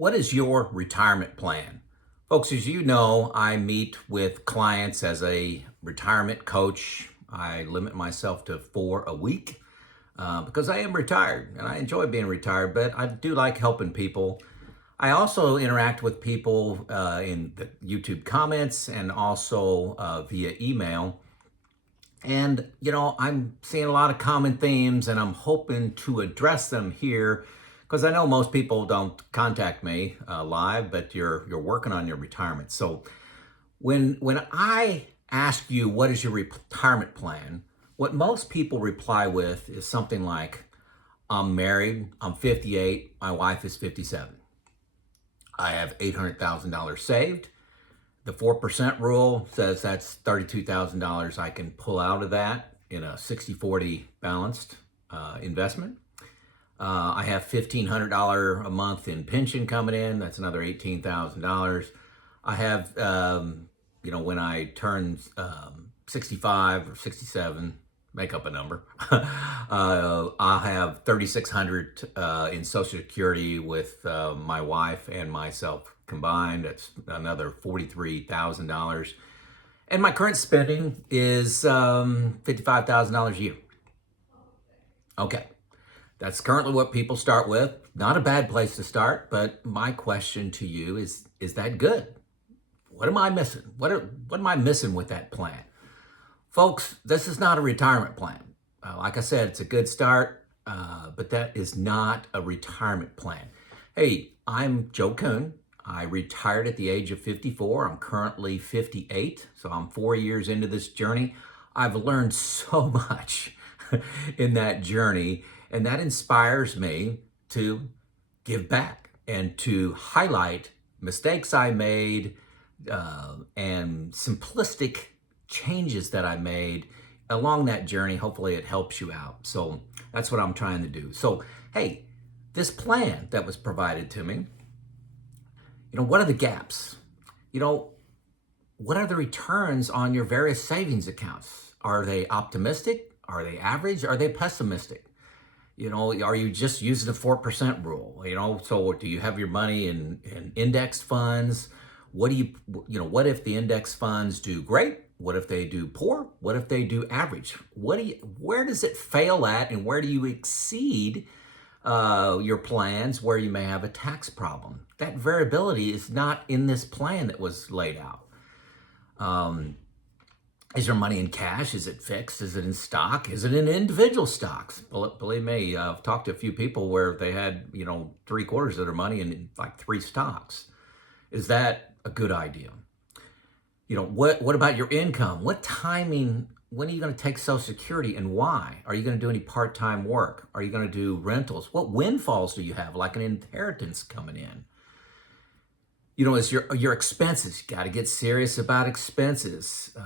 What is your retirement plan? Folks, as you know, I meet with clients as a retirement coach. I limit myself to 4 a week because I am retired and I enjoy being retired, but I do like helping people. I also interact with people in the YouTube comments and also via email. And, I'm seeing a lot of common themes and I'm hoping to address them here because I know most people don't contact me live, but you're working on your retirement. So when I ask you what is your retirement plan, what most people reply with is something like, I'm married, I'm 58, my wife is 57. I have $800,000 saved. The 4% rule says that's $32,000 I can pull out of that in a 60-40 balanced investment. I have $1,500 a month in pension coming in. That's another $18,000. I have, when I turn 65 or 67, make up a number, I have 3,600 in Social Security with my wife and myself combined. That's another $43,000. And my current spending is $55,000 a year. Okay. That's currently what people start with. Not a bad place to start, but my question to you is that good? What am I missing? What am I missing with that plan? Folks, this is not a retirement plan. Like I said, it's a good start, but that is not a retirement plan. Hey, I'm Joe Kuhn. I retired at the age of 54. I'm currently 58, so I'm 4 years into this journey. I've learned so much in that journey, and that inspires me to give back and to highlight mistakes I made and simplistic changes that I made along that journey. Hopefully it helps you out. So that's what I'm trying to do. So, hey, this plan that was provided to me, what are the gaps? What are the returns on your various savings accounts? Are they optimistic? Are they average? Are they pessimistic? Are you just using the 4% rule? So do you have your money in indexed funds? What if the index funds do great? What if they do poor? What if they do average? Where does it fail at, and where do you exceed your plans where you may have a tax problem? That variability is not in this plan that was laid out. Is your money in cash? Is it fixed? Is it in stock? Is it in individual stocks? Believe me, I've talked to a few people where they had, 3/4 of their money in like 3 stocks. Is that a good idea? What about your income? What timing? When are you going to take Social Security and why? Are you going to do any part-time work? Are you going to do rentals? What windfalls do you have, like an inheritance coming in? Is your expenses. You got to get serious about expenses.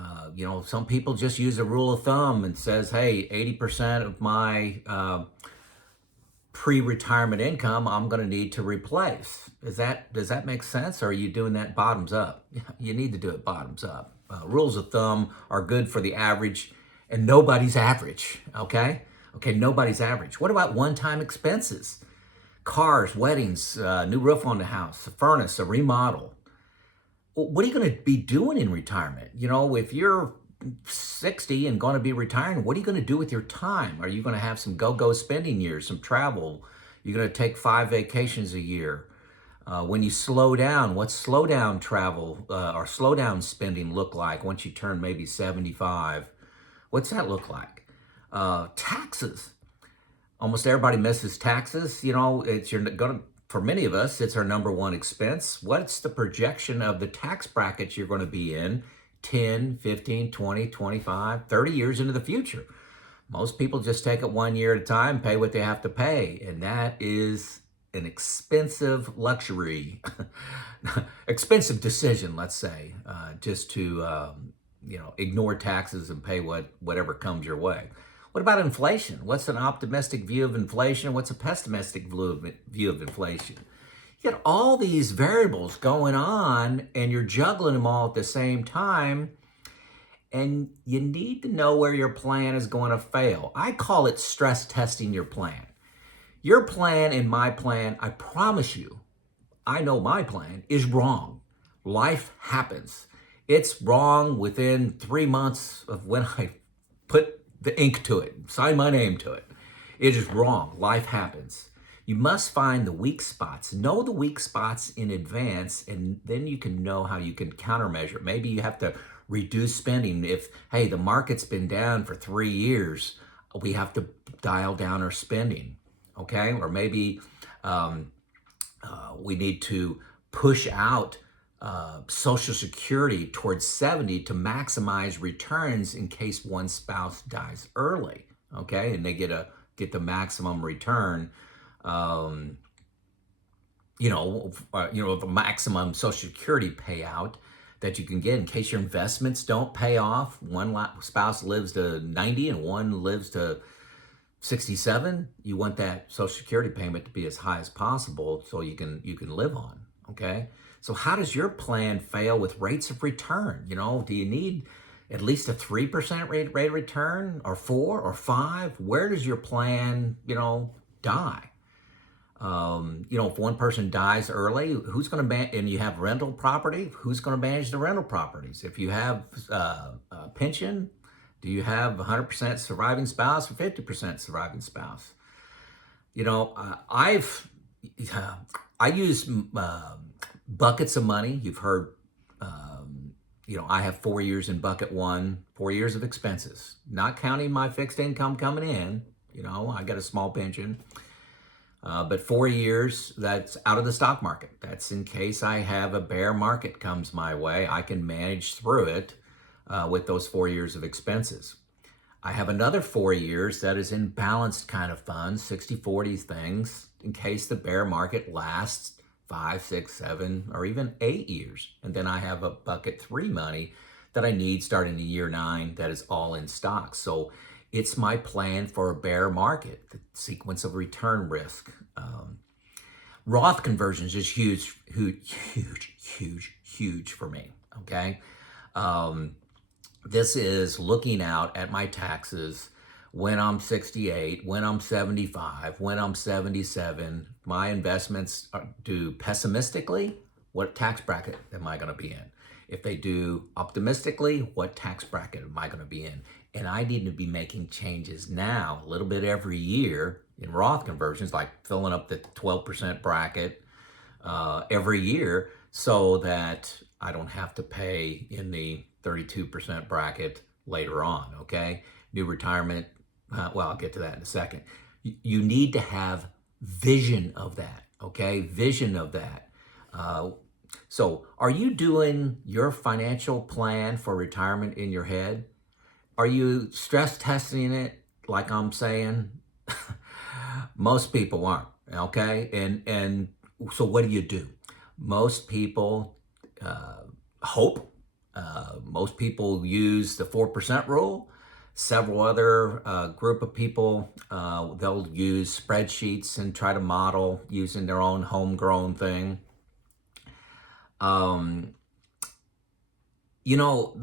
Some people just use a rule of thumb and says, hey, 80% of my pre-retirement income I'm going to need to replace. Does that make sense? Or are you doing that bottoms up? You need to do it bottoms up. Rules of thumb are good for the average, and nobody's average. Okay, nobody's average. What about one-time expenses? Cars, weddings, new roof on the house, a furnace, a remodel. What are you going to be doing in retirement? If you're 60 and going to be retiring, what are you going to do with your time? Are you going to have some go-go spending years, some travel? You're going to take 5 vacations a year. When you slow down, what's slow down travel or slow down spending look like once you turn maybe 75? What's that look like? Taxes. Almost everybody misses taxes. For many of us, it's our number one expense. What's the projection of the tax brackets you're going to be in 10, 15, 20, 25, 30 years into the future? Most people just take it 1 year at a time, pay what they have to pay. And that is an expensive luxury, expensive decision, let's say, just to, ignore taxes and pay whatever comes your way. What about inflation? What's an optimistic view of inflation? What's a pessimistic view of inflation? You got all these variables going on and you're juggling them all at the same time. And you need to know where your plan is going to fail. I call it stress testing your plan. Your plan and my plan, I promise you, I know my plan is wrong. Life happens. It's wrong within 3 months of when I put the ink to it, sign my name to it. It is wrong. Life happens. You must find the weak spots, know the weak spots in advance, and then you can know how you can countermeasure. Maybe you have to reduce spending. If, hey, the market's been down for 3 years, we have to dial down our spending, okay? Or maybe we need to push out Social Security towards 70 to maximize returns in case one spouse dies early, okay? And they get the maximum return, the maximum Social Security payout that you can get in case your investments don't pay off. One spouse lives to 90 and one lives to 67. You want that Social Security payment to be as high as possible so you can live on, okay? So how does your plan fail with rates of return? Do you need at least a 3% rate of return, or 4 or 5? Where does your plan, die? If one person dies early, who's going to and you have rental property, who's going to manage the rental properties? If you have a pension, do you have 100% surviving spouse or 50% surviving spouse? I use buckets of money. You've heard, I have 4 years in bucket one, 4 years of expenses, not counting my fixed income coming in. I got a small pension. But 4 years, that's out of the stock market. That's in case I have a bear market comes my way. I can manage through it with those 4 years of expenses. I have another 4 years that is in balanced kind of funds, 60-40 things, in case the bear market lasts 5, 6, 7, or even 8 years. And then I have a bucket 3 money that I need starting in year 9 that is all in stocks. So it's my plan for a bear market, the sequence of return risk. Roth conversions is huge for me, okay? This is looking out at my taxes when I'm 68, when I'm 75, when I'm 77. My investments do pessimistically, what tax bracket am I gonna be in? If they do optimistically, what tax bracket am I gonna be in? And I need to be making changes now, a little bit every year in Roth conversions, like filling up the 12% bracket every year so that I don't have to pay in the 32% bracket later on, okay? New retirement, I'll get to that in a second. You need to have vision of that, okay? Vision of that. So are you doing your financial plan for retirement in your head? Are you stress testing it like I'm saying? Most people aren't, okay? And so what do? Most people hope. Most people use the 4% rule. Several other group of people, they'll use spreadsheets and try to model using their own homegrown thing. The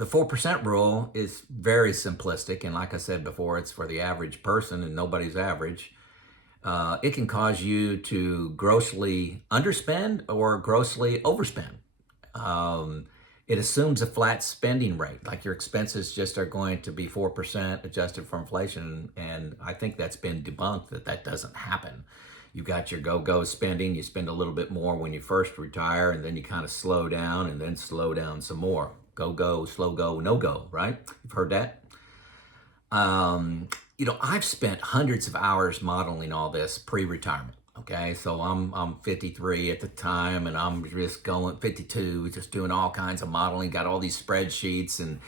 4% rule is very simplistic. And like I said before, it's for the average person and nobody's average. It can cause you to grossly underspend or grossly overspend. It assumes a flat spending rate, like your expenses just are going to be 4% adjusted for inflation. And I think that's been debunked, that doesn't happen. You've got your go-go spending. You spend a little bit more when you first retire, and then you kind of slow down and then slow down some more. Go, slow go, no go, right? You've heard that? I've spent hundreds of hours modeling all this pre-retirement. Okay, so I'm 53 at the time, and I'm just going 52, just doing all kinds of modeling. Got all these spreadsheets, and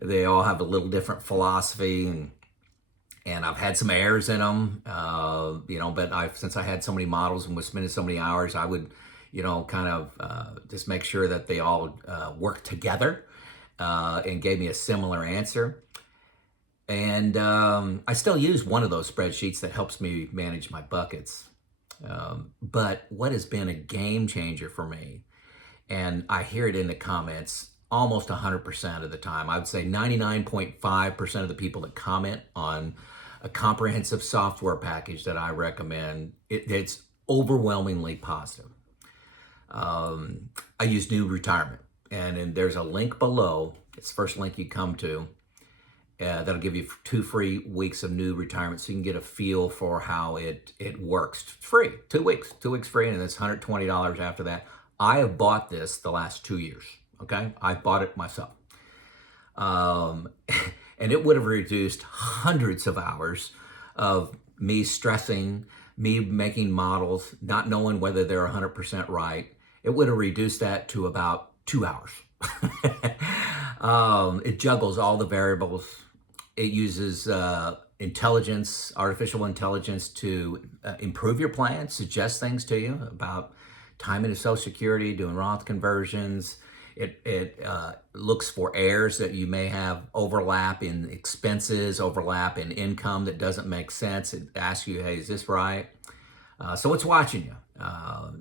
they all have a little different philosophy, and I've had some errors in them. But since I had so many models and was spending so many hours, I would, just make sure that they all work together, and gave me a similar answer. And I still use one of those spreadsheets that helps me manage my buckets. But what has been a game changer for me, and I hear it in the comments almost 100% of the time, I would say 99.5% of the people that comment on a comprehensive software package that I recommend, it's overwhelmingly positive. I use New Retirement, and there's a link below. It's the first link you come to. That'll give you 2 free weeks of New Retirement, so you can get a feel for how it works. It's free, 2 weeks, 2 weeks free, and it's $120 after that. I have bought this the last 2 years. Okay, I bought it myself, and it would have reduced hundreds of hours of me stressing, me making models, not knowing whether they're 100% right. It would have reduced that to about 2 hours. It juggles all the variables. It uses intelligence, artificial intelligence to improve your plan, suggest things to you about time into Social Security, doing Roth conversions. It looks for errors that you may have, overlap in expenses, overlap in income that doesn't make sense. It asks you, hey, is this right? So it's watching you.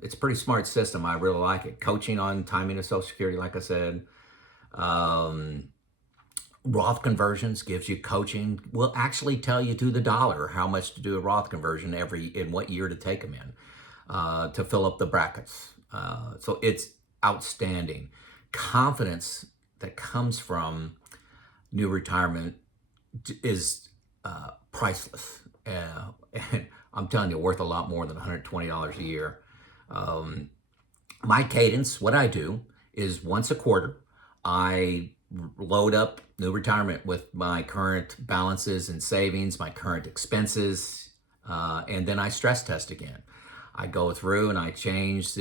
It's a pretty smart system. I really like it. Coaching on timing of Social Security, like I said. Roth conversions gives you coaching. Will actually tell you to the dollar how much to do a Roth conversion in what year to take them in to fill up the brackets. So it's outstanding. Confidence that comes from New Retirement is priceless. And I'm telling you, worth a lot more than $120 a year. My cadence, what I do is once a quarter, I load up New Retirement with my current balances and savings, my current expenses, and then I stress test again. I go through and I change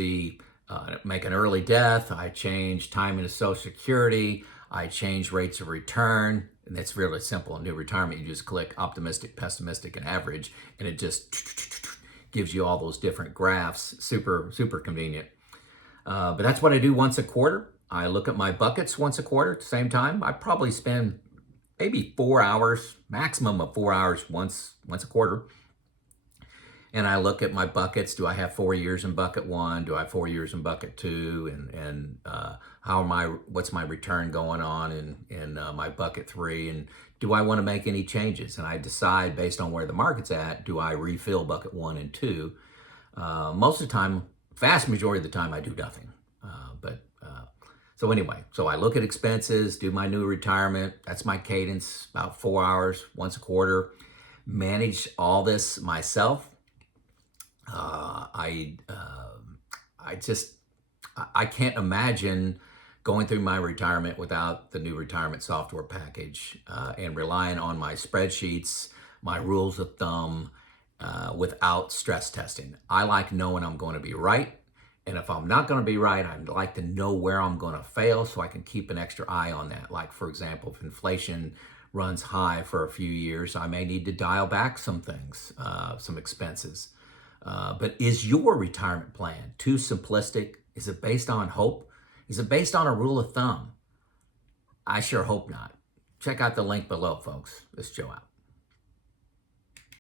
make an early death, I change time into Social Security, I change rates of return, and it's really simple. In New Retirement, you just click optimistic, pessimistic, and average, and it just gives you all those different graphs. Super, super convenient. But that's what I do once a quarter. I look at my buckets once a quarter at the same time. I probably spend maybe 4 hours, maximum of 4 hours once a quarter. And I look at my buckets. Do I have 4 years in bucket 1? Do I have 4 years in bucket 2? And what's my return going on in my bucket 3? And do I want to make any changes? And I decide based on where the market's at, do I refill bucket 1 and 2? Most of the time, vast majority of the time, I do nothing. So anyway, so I look at expenses, do my New Retirement. That's my cadence, about 4 hours once a quarter. Manage all this myself. I can't imagine going through my retirement without the New Retirement software package and relying on my spreadsheets, my rules of thumb, without stress testing. I like knowing I'm going to be right. And if I'm not going to be right, I'd like to know where I'm going to fail so I can keep an extra eye on that. Like, for example, if inflation runs high for a few years, I may need to dial back some things, some expenses. But is your retirement plan too simplistic? Is it based on hope? Is it based on a rule of thumb? I sure hope not. Check out the link below, folks. This is Joe out.